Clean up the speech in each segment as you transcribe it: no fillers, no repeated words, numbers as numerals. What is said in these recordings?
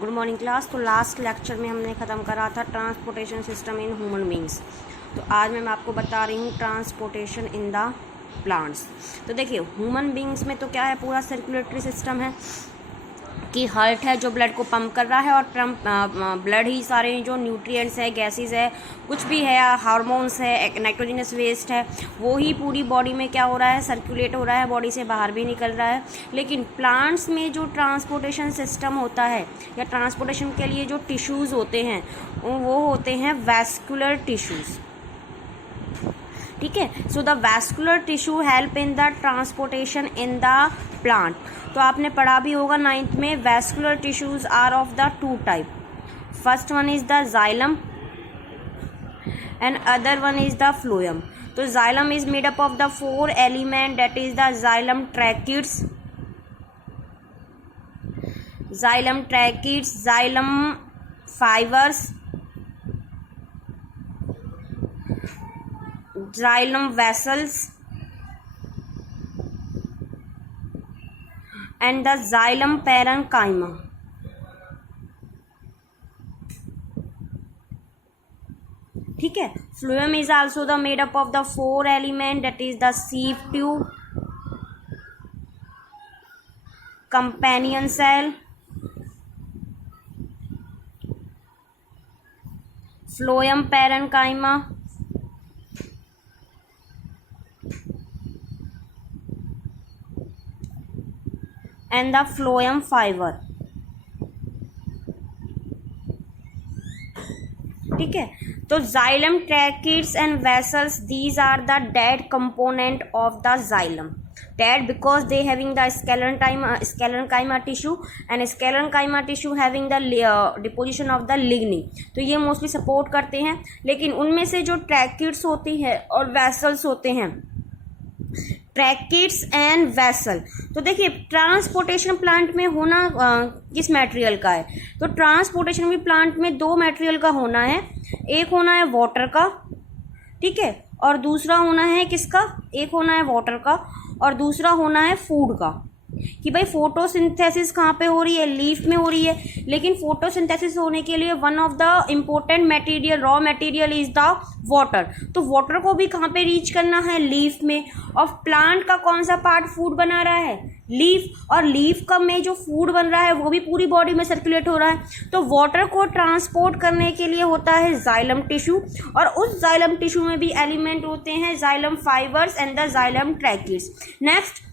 Good morning class. तो last lecture में हमने ख़त्म करा था transportation system in human beings. तो आज मैं आपको बता रही हूँ ट्रांसपोर्टेशन इन द प्लांट्स। तो देखिए ह्यूमन बींग्स में तो क्या है, पूरा सर्कुलेटरी सिस्टम है कि हार्ट है जो ब्लड को पंप कर रहा है, और ब्लड ही सारे जो न्यूट्रिएंट्स है, गैसेस है, कुछ भी है, हार्मोन्स है, नाइट्रोजनस वेस्ट है, वो ही पूरी बॉडी में क्या हो रहा है, सर्कुलेट हो रहा है, बॉडी से बाहर भी निकल रहा है। लेकिन प्लांट्स में जो ट्रांसपोर्टेशन सिस्टम होता है या ट्रांसपोर्टेशन के लिए जो टिश्यूज़ होते हैं वो होते हैं वैस्कुलर टिश्यूज़। ठीक है, so the vascular tissue help in the transportation in the plant. तो आपने पढ़ा भी होगा 9th में, vascular tissues are of the two type. First one is the xylem and other one is the phloem. तो xylem is made up of the 4 element, that is the xylem tracheids, xylem fibres, xylem vessels and the xylem parenchyma. ठीक है, phloem is also the made up of the 4 element, that is the sieve tube, companion cell, phloem parenchyma and the phloem fiber। ठीक है, तो xylem tracheids and vessels, these are the dead component of the xylem. Dead because they having the sclerenchyma tissue and sclerenchyma tissue having the deposition of the lignin। तो ये mostly support करते हैं। लेकिन उनमें से जो ट्रैकिड्स होती है और वेसल्स होते हैं, ट्रैकिड्स एंड वेसल, तो देखिए ट्रांसपोर्टेशन प्लांट में होना किस मटेरियल का है, तो ट्रांसपोर्टेशन भी प्लांट में 2 मटेरियल का होना है। एक होना है वाटर का, ठीक है, और दूसरा होना है किसका, एक होना है वाटर का और दूसरा होना है फूड का। कि भाई फोटोसिंथेसिस कहाँ पे हो रही है, लीफ में हो रही है। लेकिन फोटोसिंथेसिस होने के लिए one of the important material, raw material is the water. तो वाटर को भी कहाँ पे रीच करना है, लीफ में। और प्लांट का कौन सा पार्ट फूड बना रहा है, लीफ, और लीफ का में जो फूड बन रहा है वो भी पूरी बॉडी में सर्कुलेट हो रहा है। तो वाटर को ट्रांसपोर्ट करने के लिए होता है जाइलम टिश्यू, और उस जाइलम टिश्यू में भी एलिमेंट होते हैं xylem fibres and the xylem tracheids. Next,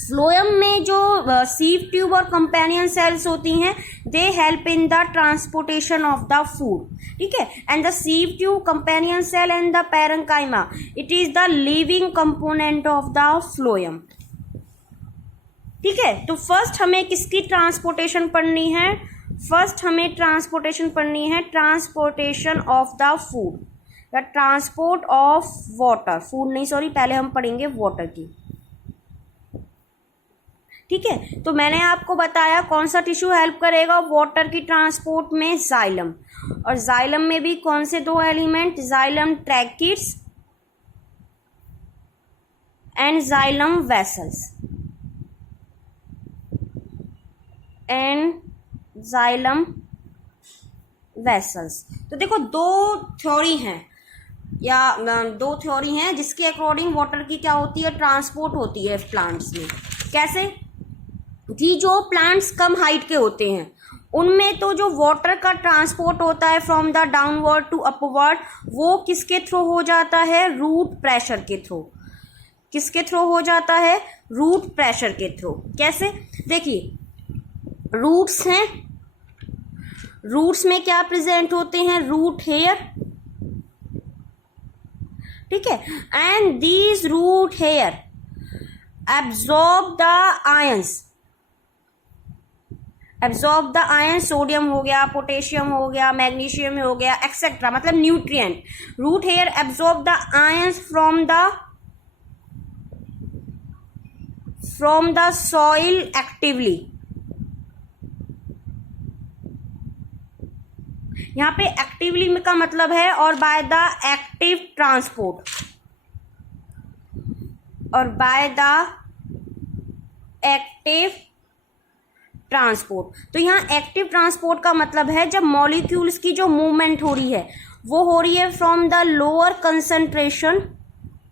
phloem में जो सीव ट्यूब और कंपेनियन सेल्स होती हैं, they help in the transportation of the food. ठीक है, and the sieve tube, companion cell and the parenchyma, it is the living component of the phloem. ठीक है, तो फर्स्ट हमें किसकी ट्रांसपोर्टेशन पढ़नी है, फर्स्ट हमें ट्रांसपोर्टेशन पढ़नी है ट्रांसपोर्टेशन ऑफ द फूड या ट्रांसपोर्ट ऑफ वाटर। फूड नहीं, सॉरी, पहले हम पढ़ेंगे वाटर की। ठीक है, तो मैंने आपको बताया कौन सा टिश्यू हेल्प करेगा वाटर की ट्रांसपोर्ट में, जाइलम। और जाइलम में भी कौन से 2 element, xylem tracheids and xylem vessels and xylem vessels. तो देखो 2 थ्योरी हैं या 2 थ्योरी हैं जिसके अकॉर्डिंग वाटर की क्या होती है, ट्रांसपोर्ट होती है प्लांट्स में। कैसे कि जो प्लांट्स कम हाइट के होते हैं उनमें तो जो वाटर का ट्रांसपोर्ट होता है from the downward to upward, वो किसके थ्रू हो जाता है, रूट प्रेशर के थ्रू। किसके थ्रू हो जाता है, रूट प्रेशर के थ्रू। कैसे, देखिए रूट्स हैं, रूट्स में क्या प्रेजेंट होते हैं, रूट हेयर। ठीक है, and these root hair absorb the ions, absorb the ion, sodium हो गया, पोटेशियम हो गया, मैग्नीशियम हो गया, एक्सेट्रा, मतलब nutrient. Root hair absorb the ions from the soil actively. यहाँ पे एक्टिवली का मतलब है और बाय द एक्टिव ट्रांसपोर्ट, और बाय द एक्टिव ट्रांसपोर्ट। तो यहाँ एक्टिव ट्रांसपोर्ट का मतलब है जब मॉलिक्यूल्स की जो मूवमेंट हो रही है वो हो रही है from the lower concentration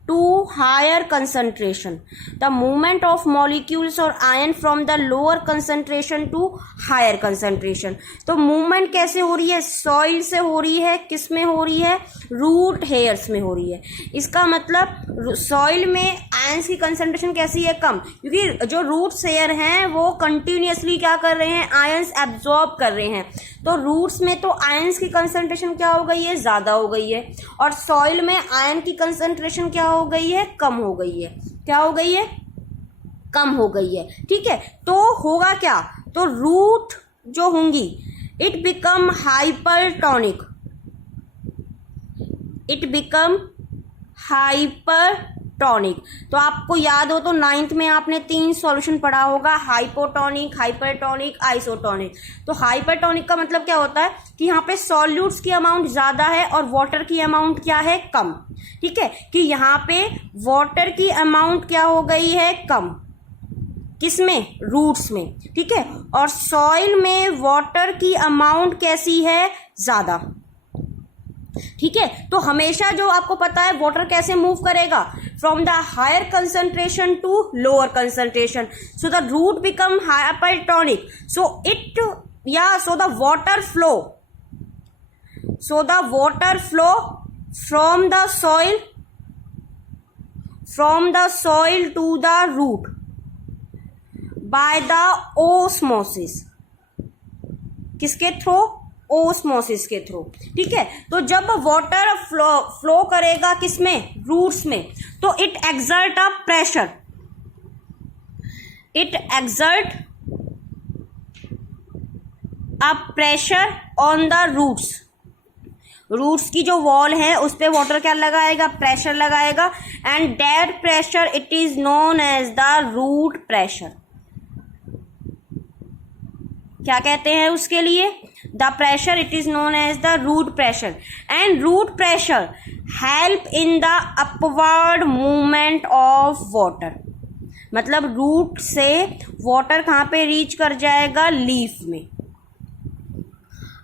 to higher concentration, the movement of molecules or ion from the lower concentration to higher concentration। तो मूवमेंट कैसे हो रही है? सॉइल से हो रही है, किस में हो रही है? रूट हेयर्स में हो रही है। इसका मतलब सॉइल में आयंस की कंसंट्रेशन कैसी है? कम, क्योंकि जो रूट्स हेयर हैं वो कंटिन्यूसली क्या कर रहे हैं? आयंस एब्जॉर्ब कर रहे हैं। तो रूट्स में तो आयंस की कंसंट्रेशन क्या हो गई है? ज़्यादा हो गई है, और सॉइल में आयन की कंसंट्रेशन क्या हो गई है? कम हो गई है। क्या हो गई है? कम हो गई है। ठीक है, तो होगा क्या? तो रूट जो होंगी it become hypertonic, it become hypertonic. तो आपको याद हो तो 9th में आपने 3 सॉल्यूशन पढ़ा होगा, हाइपोटोनिक, हाइपरटोनिक, आइसोटोनिक। तो हाइपरटोनिक का मतलब क्या होता है कि यहाँ पे सॉल्यूट्स की अमाउंट ज्यादा है और वाटर की अमाउंट क्या है? कम। ठीक है, कि यहाँ पे वाटर की अमाउंट क्या हो गई है? कम। किसमें? रूट्स में। ठीक है, और सॉइल में वाटर की अमाउंट कैसी है? ज्यादा। ठीक है, तो हमेशा जो आपको पता है वाटर कैसे मूव करेगा? From the higher concentration to lower concentration, so the root become hypertonic, so the water flow, so the water flow from the soil to the root by the osmosis। किसके through? Osmosis के through. ठीक है, तो जब water flow करेगा किसमें? Roots में, तो it exert a pressure, it exert a pressure on the roots. Roots की जो वॉल है उस पे वाटर क्या लगाएगा? प्रेशर लगाएगा, and that pressure it is known as the root pressure. क्या कहते हैं उसके लिए? The pressure it is known as the root pressure, and root pressure help in the upward movement of water. मतलब root से water कहाँ पे reach कर जाएगा? लीफ में।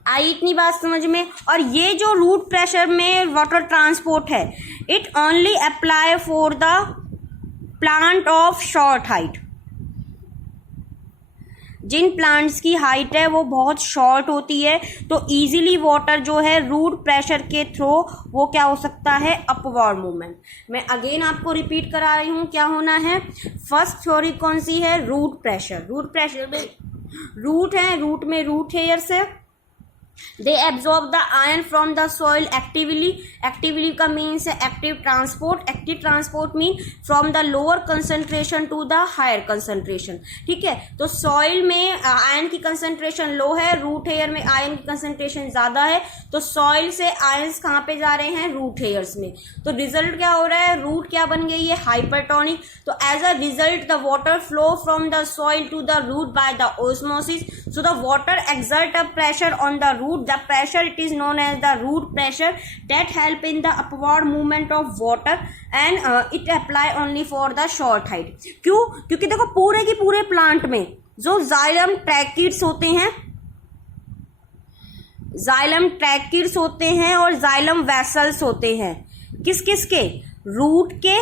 आई इतनी बात समझ में? और ये जो रूट प्रेशर में वाटर ट्रांसपोर्ट है it only apply for the plant of short height. जिन प्लांट्स की हाइट है वो बहुत शॉर्ट होती है तो इजीली वाटर जो है रूट प्रेशर के थ्रू वो क्या हो सकता है? Upward movement. मैं अगेन आपको रिपीट करा रही हूँ, क्या होना है? फर्स्ट थ्योरी कौन सी है? Root pressure. रूट प्रेशर में रूट है, रूट में रूट हेयर्स है, they absorb the ion from the soil actively। actively का means है active transport। active transport mean from the lower concentration to the higher concentration। ठीक है, तो soil में ion की concentration लो है, root hair में ion की concentration ज्यादा है, तो soil से ions कहाँ पे जा रहे हैं? root hairs में। तो result क्या हो रहा है? root क्या बन गई है? hypertonic। तो as a result the water flow from the soil to the root by the osmosis, so the water exert a pressure on the root। The pressure it is known as the root pressure that help in the upward movement of water and it apply only for the short height। क्यों? क्योंकि देखो पूरे की पूरे plant में जो xylem tracheids होते हैं, जाइलम ट्रैकिड्स होते हैं और जाइलम वेसल्स होते हैं, किस किस के? रूट के,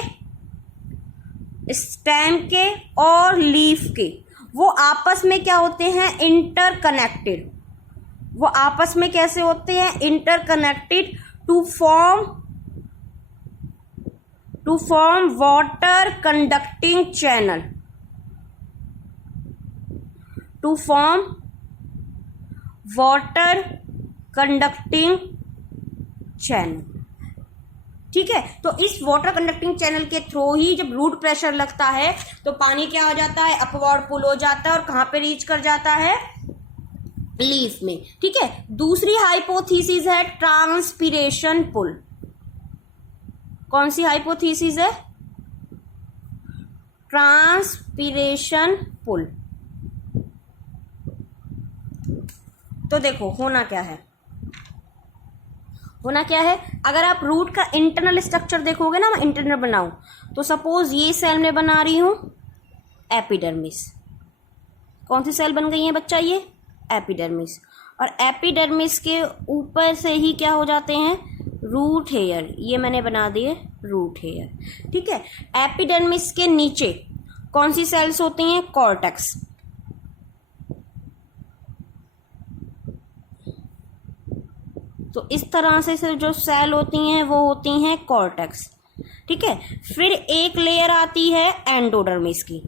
स्टेम के और लीफ के। वो आपस में क्या होते हैं? इंटरकनेक्टेड। वो आपस में कैसे होते हैं? Interconnected to form water conducting channel, to form water conducting channel. ठीक है, तो इस वाटर कंडक्टिंग चैनल के थ्रू ही जब रूट प्रेशर लगता है तो पानी क्या हो जाता है? अपवर्ड पुल हो जाता है और कहाँ पे रीच कर जाता है? लीफ में। ठीक है, दूसरी हाइपोथीसिस है ट्रांसपिरेशन पुल। कौन सी हाइपोथीसिस है? Transpiration pull. तो देखो होना क्या है? होना क्या है? अगर आप रूट का इंटरनल स्ट्रक्चर देखोगे ना, मैं इंटरनल बनाऊं तो सपोज ये सेल में बना रही हूं एपिडर्मिस। कौन सी सेल बन गई है बच्चा? ये एपिडर्मिस। और एपिडर्मिस के ऊपर से ही क्या हो जाते हैं? Root hair. ये मैंने बना दिए रूट हेयर। ठीक है, एपिडर्मिस के नीचे कौन सी सेल्स होती हैं? कॉर्टेक्स। तो इस तरह से जो सेल होती हैं वो होती हैं कॉर्टेक्स। ठीक है, फिर एक लेयर आती है एंडोडर्मिस की।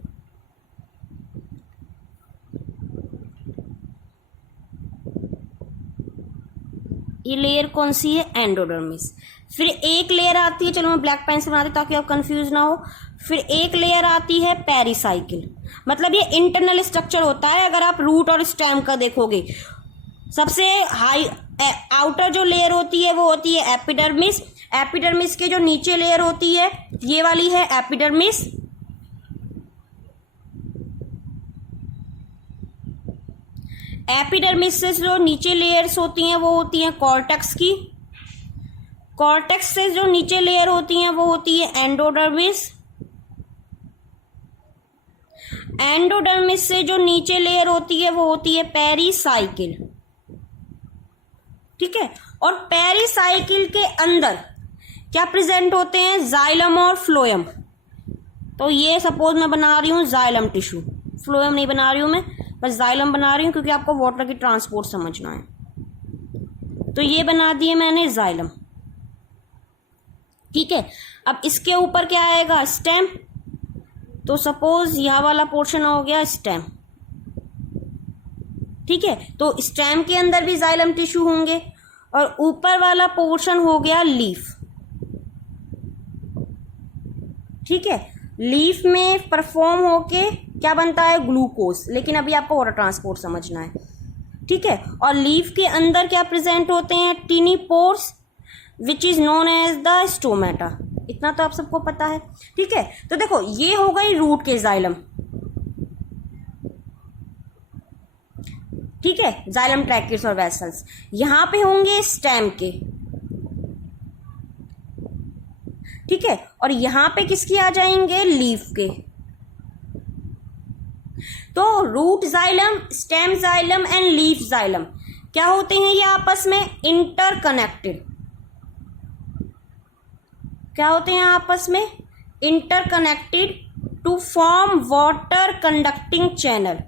ये लेयर कौन सी है? एंडोडर्मिस। फिर एक लेयर आती है, चलो मैं ब्लैक पेन से बनाती हूँ ताकि आप कंफ्यूज ना हो। फिर एक लेयर आती है पेरिसाइकिल। मतलब ये इंटरनल स्ट्रक्चर होता है। अगर आप रूट और स्टेम का देखोगे, सबसे हाई आउटर जो लेयर होती है वो होती है एपिडर्मिस। एपिडर्मिस के जो नीचे लेयर होती है ये वाली है एपिडर्मिस। एपिडर्मिस से जो नीचे लेयर्स होती हैं वो होती हैं कॉर्टेक्स की। कॉर्टेक्स से जो नीचे लेयर होती हैं वो होती है एंडोडर्मिस। एंडोडर्मिस से जो नीचे लेयर होती है वो होती है पेरिसाइकिल। ठीक है, और पेरिसाइकिल के अंदर क्या प्रेजेंट होते हैं? जाइलम और फ्लोएम। तो ये सपोज मैं बना रही हूं जाइलम टिश्यू, फ्लोएम नहीं बना रही हूं मैं, बस जाइलम बना रही हूं क्योंकि आपको वाटर की ट्रांसपोर्ट समझना है। तो ये बना दिए मैंने जाइलम। ठीक है, अब इसके ऊपर क्या आएगा? स्टेम। तो सपोज यह वाला पोर्शन हो गया स्टेम। ठीक है, तो स्टेम के अंदर भी जाइलम टिश्यू होंगे और ऊपर वाला पोर्शन हो गया लीफ। ठीक है, लीफ में परफॉर्म होके क्या बनता है? ग्लूकोज। लेकिन अभी आपको वाटर ट्रांसपोर्ट समझना है। ठीक है, और लीफ के अंदर क्या प्रेजेंट होते हैं? Tiny pores which is known as the stomata. इतना तो आप सबको पता है। ठीक है, तो देखो ये हो गई रूट के जाइलम। ठीक है, जाइलम ट्रैकिड्स और वेसल्स। यहां पे होंगे स्टेम के। ठीक है, और यहां पे किसके आ जाएंगे? लीफ के। तो root xylem, stem xylem and leaf xylem क्या होते हैं? ये आपस में इंटरकनेक्टेड। क्या होते हैं आपस में? Interconnected to form water conducting channel.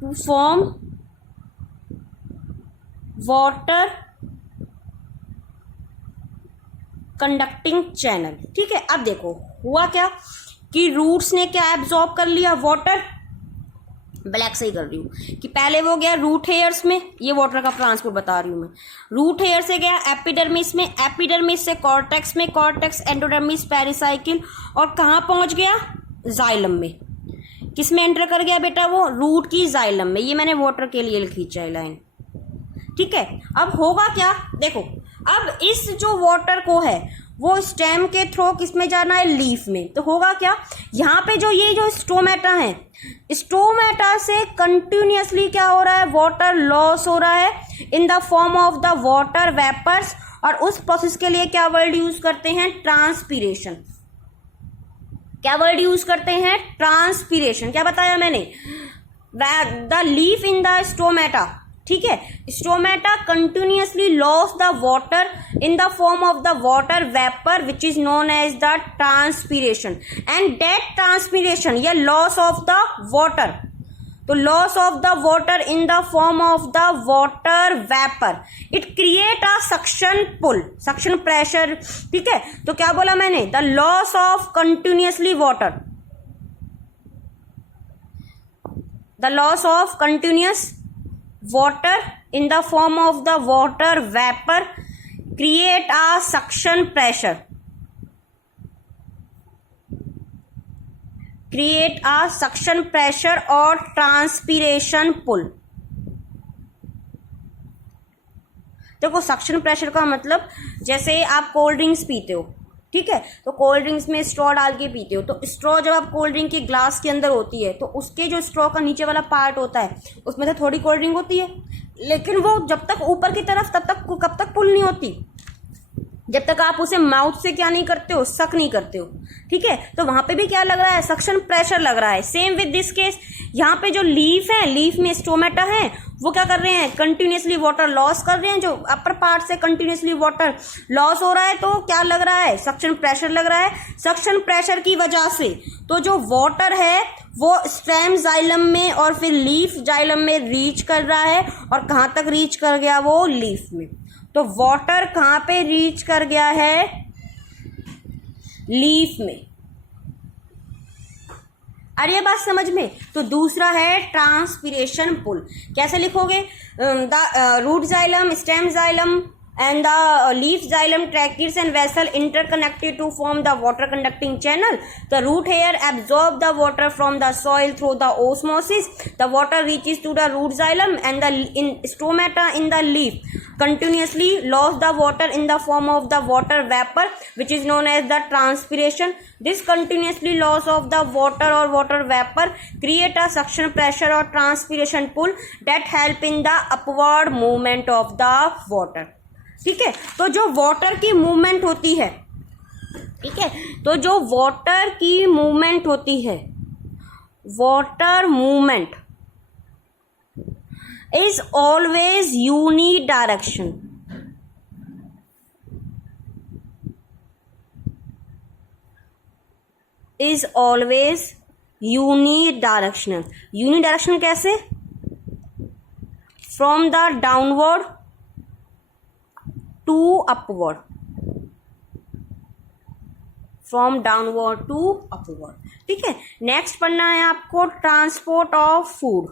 To form water conducting channel. ठीक है, अब देखो हुआ क्या कि रूट्स ने क्या एब्जॉर्ब कर लिया? वाटर। ब्लैक से ही कर रही हूं कि पहले वो गया रूट हेयर्स में, ये वाटर का ट्रांसपोर्ट बता रही हूं मैं। रूट हेयर से गया एपिडर्मिस में, एपिडर्मिस से कॉर्टेक्स में, कॉर्टेक्स एंडोडर्मिस पेरिसाइकिल, और कहां पहुंच गया? जाइलम में। किस में एंटर कर गया बेटा? वो रूट की जाइलम में। ये मैंने वाटर के लिए खींचा है लाइन। ठीक है, अब होगा क्या? देखो अब इस जो वाटर को है वो स्टेम के थ्रू किस में जाना है? लीफ में। तो होगा क्या? यहाँ पे जो ये जो स्टोमेटा है, स्टोमेटा से कंटिन्यूअसली क्या हो रहा है? वाटर लॉस हो रहा है in the form of the water vapours. और उस प्रोसेस के लिए क्या वर्ड यूज करते हैं? ट्रांसपीरेशन। क्या वर्ड यूज करते हैं? ट्रांसपीरेशन। क्या बताया मैंने? The leaf in the stomata. ठीक है, stomata continuously loss the water in the form of the water vapour which is known as the transpiration. And that transpiration या लॉस ऑफ द वाटर, तो loss of the water in the form of the water vapour, it create a suction pull, suction pressure. ठीक है, तो क्या बोला मैंने? The loss of continuously water, the loss of continuous water in the form of the water vapor create a suction pressure, create a suction pressure और transpiration pull। देखो suction pressure का मतलब जैसे आप कोल्ड ड्रिंक्स पीते हो, ठीक है, तो कोल्ड ड्रिंक्स में स्ट्रॉ डाल के पीते हो, तो स्ट्रॉ जब आप कोल्ड ड्रिंक के ग्लास के अंदर होती है तो उसके जो स्ट्रॉ का नीचे वाला पार्ट होता है उसमें से थोड़ी कोल्ड ड्रिंक होती है, लेकिन वो जब तक ऊपर की तरफ तब तक कब तक पुल नहीं होती, जब तक आप उसे माउथ से क्या नहीं करते हो, सक नहीं करते हो, ठीक है। तो वहां पे भी क्या लग रहा है, सक्शन प्रेशर लग रहा है। सेम विद दिस केस, यहाँ पे जो लीफ है, लीफ में स्टोमेटा है, वो क्या कर रहे हैं, कंटिन्यूसली वाटर लॉस कर रहे हैं। जो अपर पार्ट से कंटिन्यूसली वाटर लॉस हो रहा है, तो क्या लग रहा है, सक्शन प्रेशर लग रहा है। सक्शन प्रेशर की वजह से तो जो वाटर है वो स्टेम जाइलम में और फिर लीफ जाइलम में रीच कर रहा है, और कहाँ तक रीच कर गया, वो लीफ में। तो वाटर कहाँ पे रीच कर गया है, लीफ में। आ रही है बात समझ में। तो दूसरा है ट्रांसपिरेशन पुल। कैसे लिखोगे, the root xylem, stem xylem and the leaf xylem tracheids and vessel interconnected to form the water conducting channel. The root hair absorb the water from the soil through the osmosis. The water reaches to the root xylem and the stomata in the leaf continuously lose the water in the form of the water vapor, which is known as the transpiration. This continuously loss of the water or water vapor create a suction pressure or transpiration pull that help in the upward movement of the water. ठीक है। तो जो water की movement होती है, ठीक है, तो जो वाटर की मूवमेंट होती है, water movement is always unidirection. Is always unidirectional. Unidirectional कैसे, from the downward to upward, from downward to upward, ठीक है। नेक्स्ट पढ़ना है आपको ट्रांसपोर्ट ऑफ फूड।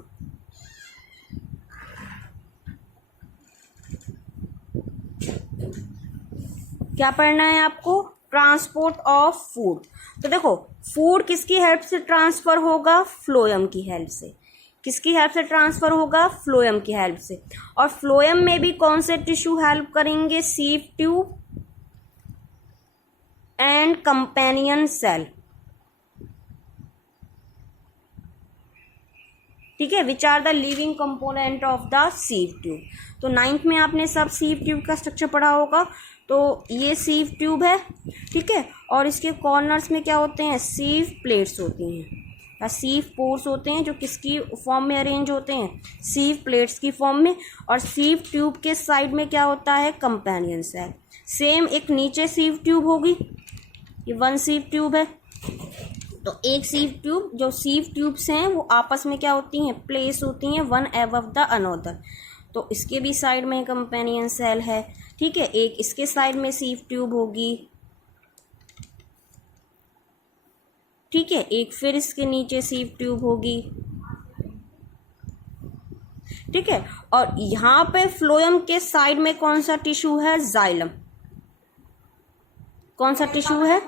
क्या पढ़ना है आपको, ट्रांसपोर्ट ऑफ फूड। तो देखो, फूड किसकी हेल्प से ट्रांसफर होगा, फ्लोएम की हेल्प से। किसकी हेल्प से ट्रांसफर होगा, फ्लोएम की हेल्प से। और फ्लोएम में भी कौन से टिश्यू हेल्प करेंगे, sieve tube and companion cell, ठीक है, which are the living component of the sieve tube. तो 9th में आपने सब सीव ट्यूब का स्ट्रक्चर पढ़ा होगा। तो ये सीव ट्यूब है, ठीक है, और इसके कॉर्नर्स में क्या होते हैं, सीव प्लेट्स होती हैं या सीव पोर्स होते हैं, जो किसकी फॉर्म में अरेंज होते हैं, सीव प्लेट्स की फॉर्म में। और सीव ट्यूब के साइड में क्या होता है, कंपेनियन सेल। सेम एक नीचे सीव ट्यूब होगी, ये वन सीव ट्यूब है। तो एक सीव ट्यूब, जो सीव ट्यूब्स हैं वो आपस में क्या होती हैं, प्लेस होती हैं वन अबव द अनदर। तो इसके भी साइड में कंपेनियन सेल है, ठीक है। एक इसके साइड में सीव ट्यूब होगी, ठीक है, एक फिर इसके नीचे सीव ट्यूब होगी, ठीक है। और यहाँ पे फ्लोएम के साइड में कौन सा टिश्यू है, जाइलम। कौन सा टिश्यू है,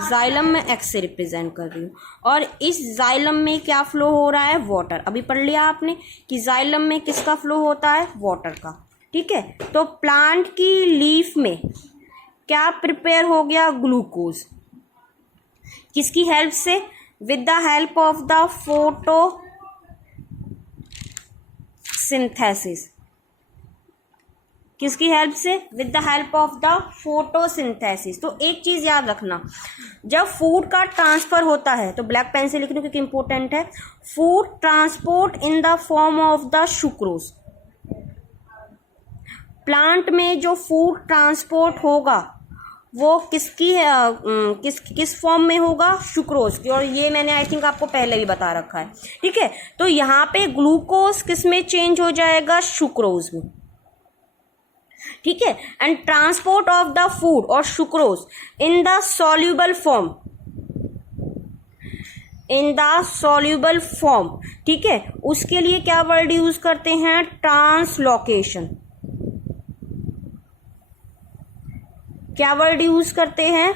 जाइलम। में एक्स से रिप्रेजेंट कर रही हूँ। और इस जाइलम में क्या फ्लो हो रहा है, वाटर। अभी पढ़ लिया आपने कि जाइलम में किसका फ्लो होता है, वाटर का, ठीक है। तो प्लांट की लीफ में क्या प्रिपेयर हो गया, ग्लूकोज। किसकी हेल्प से, with the help of the photosynthesis. किसकी हेल्प से, with the help of the photosynthesis. तो एक चीज याद रखना, जब फूड का ट्रांसफर होता है, तो ब्लैक पेन से लिखने क्योंकि इंपॉर्टेंट है, food transport in the form of the sucrose. Plant में जो फूड ट्रांसपोर्ट होगा वो किसकी किस फॉर्म में होगा, सुक्रोज की। और ये मैंने आई थिंक आपको पहले भी बता रखा है, ठीक है। तो यहाँ पे ग्लूकोज किस में चेंज हो जाएगा, सुक्रोज में, ठीक है। And transport of the food और sucrose in the soluble form, in the soluble form, ठीक है। उसके लिए क्या वर्ड यूज करते हैं, ट्रांसलोकेशन। क्या वर्ड यूज करते हैं,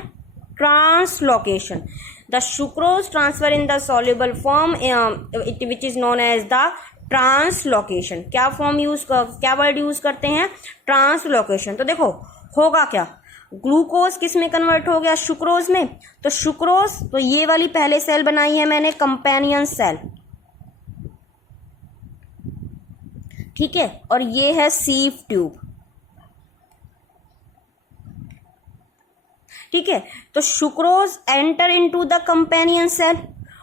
translocation. The sucrose transfer in the soluble form which is known as the translocation. क्या फॉर्म यूज, क्या वर्ड यूज करते हैं, ट्रांसलोकेशन। तो देखो होगा क्या, ग्लूकोज किस में कन्वर्ट हो गया, सुक्रोज में। तो सुक्रोज, तो ये वाली पहले सेल बनाई है मैंने, कंपेनियन सेल, ठीक है। और ये है सीव ट्यूब, ठीक है। तो sucrose enter into the companion cell,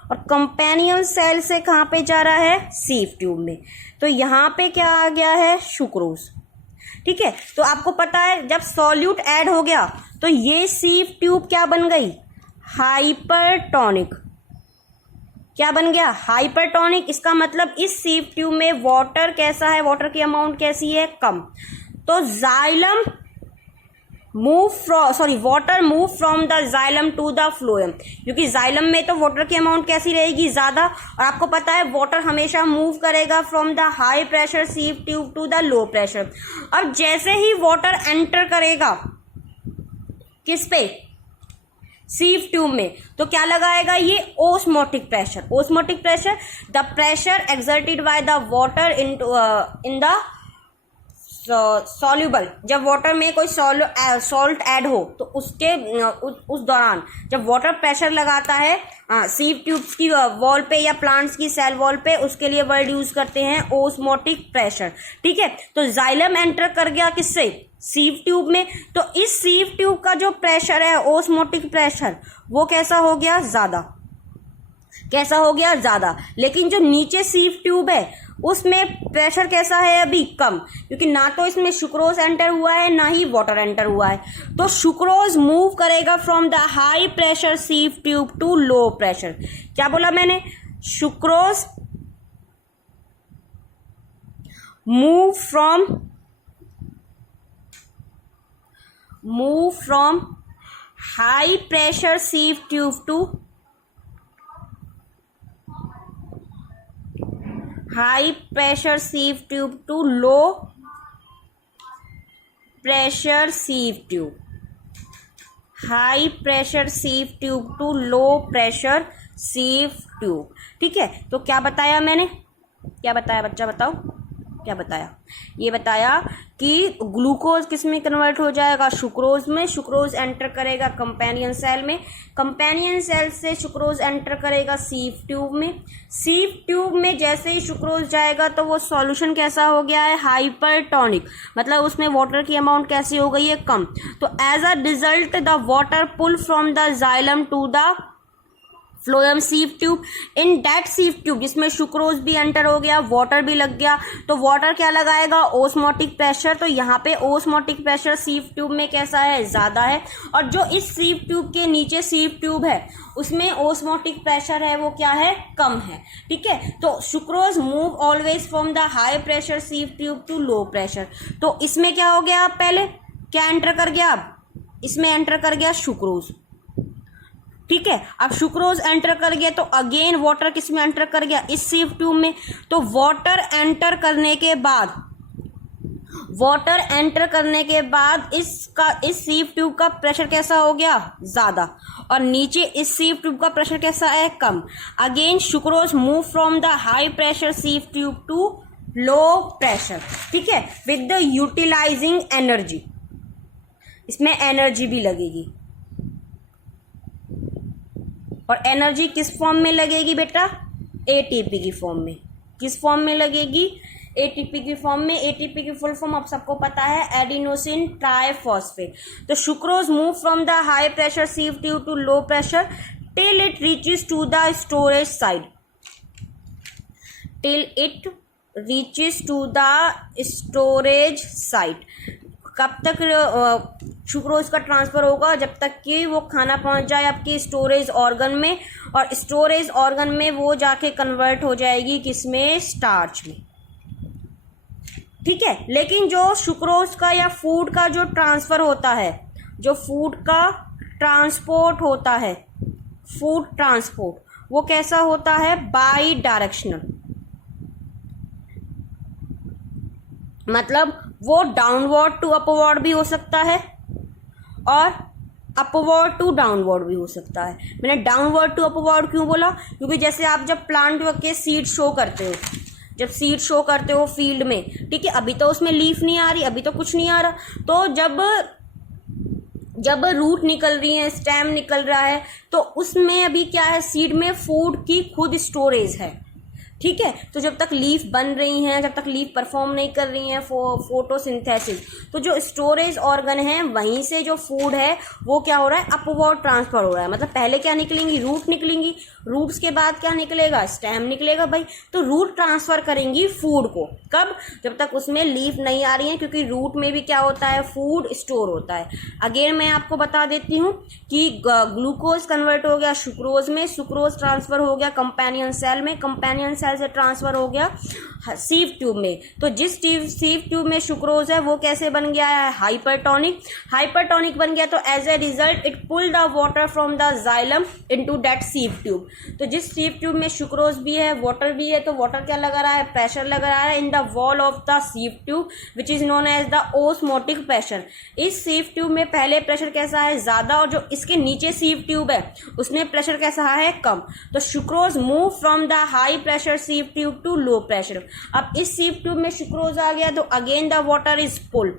और कंपेनियन सेल से कहाँ पे जा रहा है, सीव ट्यूब में। तो यहाँ पे क्या आ गया है, सुक्रोज। ठीक है, तो आपको पता है जब सॉल्यूट ऐड हो गया तो ये सीव ट्यूब क्या बन गई, हाइपरटोनिक। क्या बन गया, हाइपरटोनिक। इसका मतलब इस सीव ट्यूब में वाटर कैसा है, वाटर की अमाउंट कैसी है, कम। तो xylem water move from the xylem to the phloem, क्योंकि जाइलम में तो वाटर की अमाउंट कैसी रहेगी, ज्यादा। और आपको पता है वाटर हमेशा मूव करेगा from the high pressure sieve tube to the low pressure. अब जैसे ही वाटर एंटर करेगा किस पे, सीव ट्यूब में, तो क्या लगाएगा ये, osmotic pressure. Osmotic pressure, the pressure exerted by the water in the soluble. जब वाटर में कोई सॉल्ट ऐड हो तो उसके उस दौरान जब वाटर प्रेशर लगाता है सीव ट्यूब्स की वॉल पे या प्लांट्स की सेल वॉल पे, उसके लिए वर्ड यूज करते हैं ओस्मोटिक प्रेशर। ठीक है, तो जाइलम एंटर कर गया किससे, सीव ट्यूब में। तो इस सीव ट्यूब का जो प्रेशर है, ओस्मोटिक प्रेशर, वो कैसा हो गया, ज्यादा। कैसा हो गया, ज्यादा। लेकिन जो नीचे सीव ट्यूब है उसमें प्रेशर कैसा है, अभी कम, क्योंकि ना तो इसमें सुक्रोज एंटर हुआ है ना ही वाटर एंटर हुआ है। तो सुक्रोज मूव करेगा from the high pressure sieve tube to low pressure. क्या बोला मैंने, sucrose move from high pressure sieve tube to high pressure sieve tube to low pressure sieve tube, high pressure sieve tube to low pressure sieve tube. ठीक है, तो क्या बताया मैंने, क्या बताया बच्चा, बताओ क्या बताया, ये बताया कि ग्लूकोज किस में कन्वर्ट हो जाएगा, सुक्रोज में। सुक्रोज एंटर करेगा कंपेनियन सेल में, कंपेनियन सेल से सुक्रोज एंटर करेगा सीव ट्यूब में। सीव ट्यूब में जैसे ही सुक्रोज जाएगा तो वो सॉल्यूशन कैसा हो गया है, हाइपरटोनिक, मतलब उसमें वाटर की अमाउंट कैसी हो गई है, कम। तो as a result the water pull from the xylem to the phloem sieve tube. In that sieve tube जिसमें सुक्रोज भी एंटर हो गया, वाटर भी लग गया, तो वाटर क्या लगाएगा, ओस्मोटिक प्रेशर। तो यहाँ पे ओस्मोटिक प्रेशर सीव ट्यूब में कैसा है, ज्यादा है। और जो इस सीव ट्यूब के नीचे सीव ट्यूब है उसमें ओस्मोटिक प्रेशर है वो क्या है, कम है। ठीक है, तो sucrose move always from the high pressure sieve tube to low pressure. तो इसमें क्या हो गया, पहले क्या एंटर कर गया, अब इसमें एंटर कर गया सुक्रोज। ठीक है, अब सुक्रोज एंटर कर गया तो अगेन वाटर किस में एंटर कर गया, इस सीव ट्यूब में। तो वाटर एंटर करने के बाद इस सीव ट्यूब का प्रेशर कैसा हो गया, ज्यादा, और नीचे इस सीव ट्यूब का प्रेशर कैसा है, कम। Again sucrose move from the high pressure sieve tube to low pressure. ठीक है, विद द यूटिलाइजिंग एनर्जी, इसमें एनर्जी भी लगेगी, और एनर्जी किस फॉर्म में लगेगी बेटा, एटीपी की फॉर्म में। किस फॉर्म में लगेगी, एटीपी की फॉर्म में। एटीपी की फुल फॉर्म आप सबको पता है, एडिनोसिन ट्राइफॉस्फेट। तो sucrose move from the high pressure sieve tube to low pressure till it reaches to the storage side, till it reaches to the storage site. कब तक sucrose का transfer होगा, जब तक कि वो खाना पहुंच जाए आपकी स्टोरेज ऑर्गन में, और स्टोरेज ऑर्गन में वो जाके कन्वर्ट हो जाएगी किसमें, स्टार्च में। ठीक है, लेकिन जो सुक्रोज का या फूड का जो ट्रांसफर होता है, जो फूड का ट्रांसपोर्ट होता है, फूड ट्रांसपोर्ट, वो कैसा होता है, बाई डायरेक्शनल। मतलब वो डाउनवर्ड टू अपवर्ड भी हो सकता है और अपवर्ड टू डाउनवर्ड भी हो सकता है। मैंने डाउनवर्ड टू अपवर्ड क्यों बोला, क्योंकि जैसे आप जब प्लांट के सीड शो करते हो, जब सीड शो करते हो फील्ड में, ठीक है, अभी तो उसमें लीफ नहीं आ रही, अभी तो कुछ नहीं आ रहा, तो जब रूट निकल रही है, स्टेम निकल रहा है, तो उसमें अभी क्या है, सीड में फूड की खुद स्टोरेज है। ठीक है। तो जब तक लीफ बन रही हैं, जब तक लीफ परफॉर्म नहीं कर रही हैं फोटोसिंथेसिस, तो जो स्टोरेज ऑर्गन है वहीं से जो फूड है वो क्या हो रहा है, अपवर्ड ट्रांसफर हो रहा है। मतलब पहले क्या निकलेंगी, रूट निकलेंगी, रूट्स के बाद क्या निकलेगा, स्टेम निकलेगा भाई। तो रूट ट्रांसफर करेंगी फूड को, कब, जब तक उसमें लीफ नहीं आ रही है, क्योंकि रूट में भी क्या होता है, फूड स्टोर होता है। अगेन मैं आपको बता देती हूँ कि ग्लूकोज कन्वर्ट हो गया सुक्रोज में, सुक्रोज ट्रांसफर हो गया कंपेनियन सेल में, कंपेनियन सेल से ट्रांसफर हो गया सीव ट्यूब में। तो जिस सीव ट्यूब में सुक्रोज है वो कैसे बन गया है, हाइपरटोनिक, हाइपरटोनिक बन गया। तो as a result it pull the water from the xylem into that sieve tube. तो जिस सीव ट्यूब में सुक्रोज भी है, वाटर भी है, तो वाटर क्या लगा रहा है, प्रेशर लगा रहा है in the wall of the sieve tube which is known as the osmotic pressure. इस सीव ट्यूब में पहले प्रेशर कैसा है, ज्यादा, और जो इसके नीचे सीव ट्यूब है उसमें प्रेशर कैसा है, कम। तो sucrose move from the high pressure sieve tube to low pressure. अब इस सीव ट्यूब में सुक्रोज आ गया तो again the water is pull,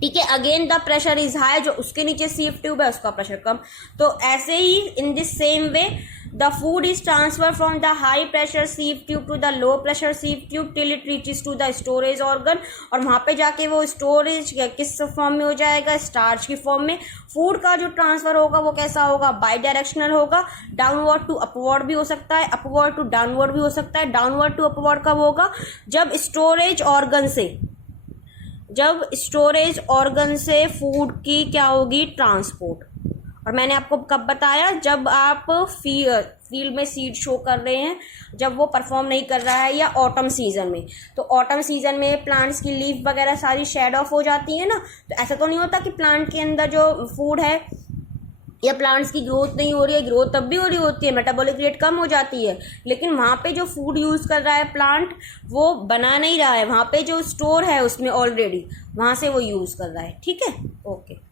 ठीक है, again the pressure is high, जो उसके नीचे सीव ट्यूब है उसका प्रेशर कम। तो ऐसे ही in this same way the food is transfer from the high pressure sieve tube to the low pressure sieve tube till it reaches to the storage organ, और वहां पे जाके वो स्टोरेज किस फॉर्म में हो जाएगा, स्टार्च की फॉर्म में। फूड का जो ट्रांसफर होगा वो कैसा होगा, बाई डायरेक्शनल होगा, डाउनवर्ड टू अपवर्ड भी हो सकता है, अपवर्ड टू डाउनवर्ड भी हो सकता है। डाउनवर्ड टू अपवर्ड कब होगा, जब स्टोरेज ऑर्गन से फूड की क्या होगी, ट्रांसपोर्ट। और मैंने आपको कब बताया, जब आप फील्ड में सीड शो कर रहे हैं, जब वो परफॉर्म नहीं कर रहा है, या ऑटम सीजन में। तो ऑटम सीजन में प्लांट्स की लीफ वगैरह सारी शेड ऑफ हो जाती है ना, तो ऐसा तो नहीं होता कि प्लांट के अंदर जो फूड है या प्लांट्स की ग्रोथ नहीं हो रही है, ग्रोथ तब भी हो रही होती है, मेटाबॉलिक रेट कम हो जाती है, लेकिन वहाँ पे जो फूड यूज़ कर रहा है प्लांट वो बना नहीं रहा है, वहाँ पे जो स्टोर है उसमें ऑलरेडी, वहाँ से वो यूज़ कर रहा है। ठीक है, ओके।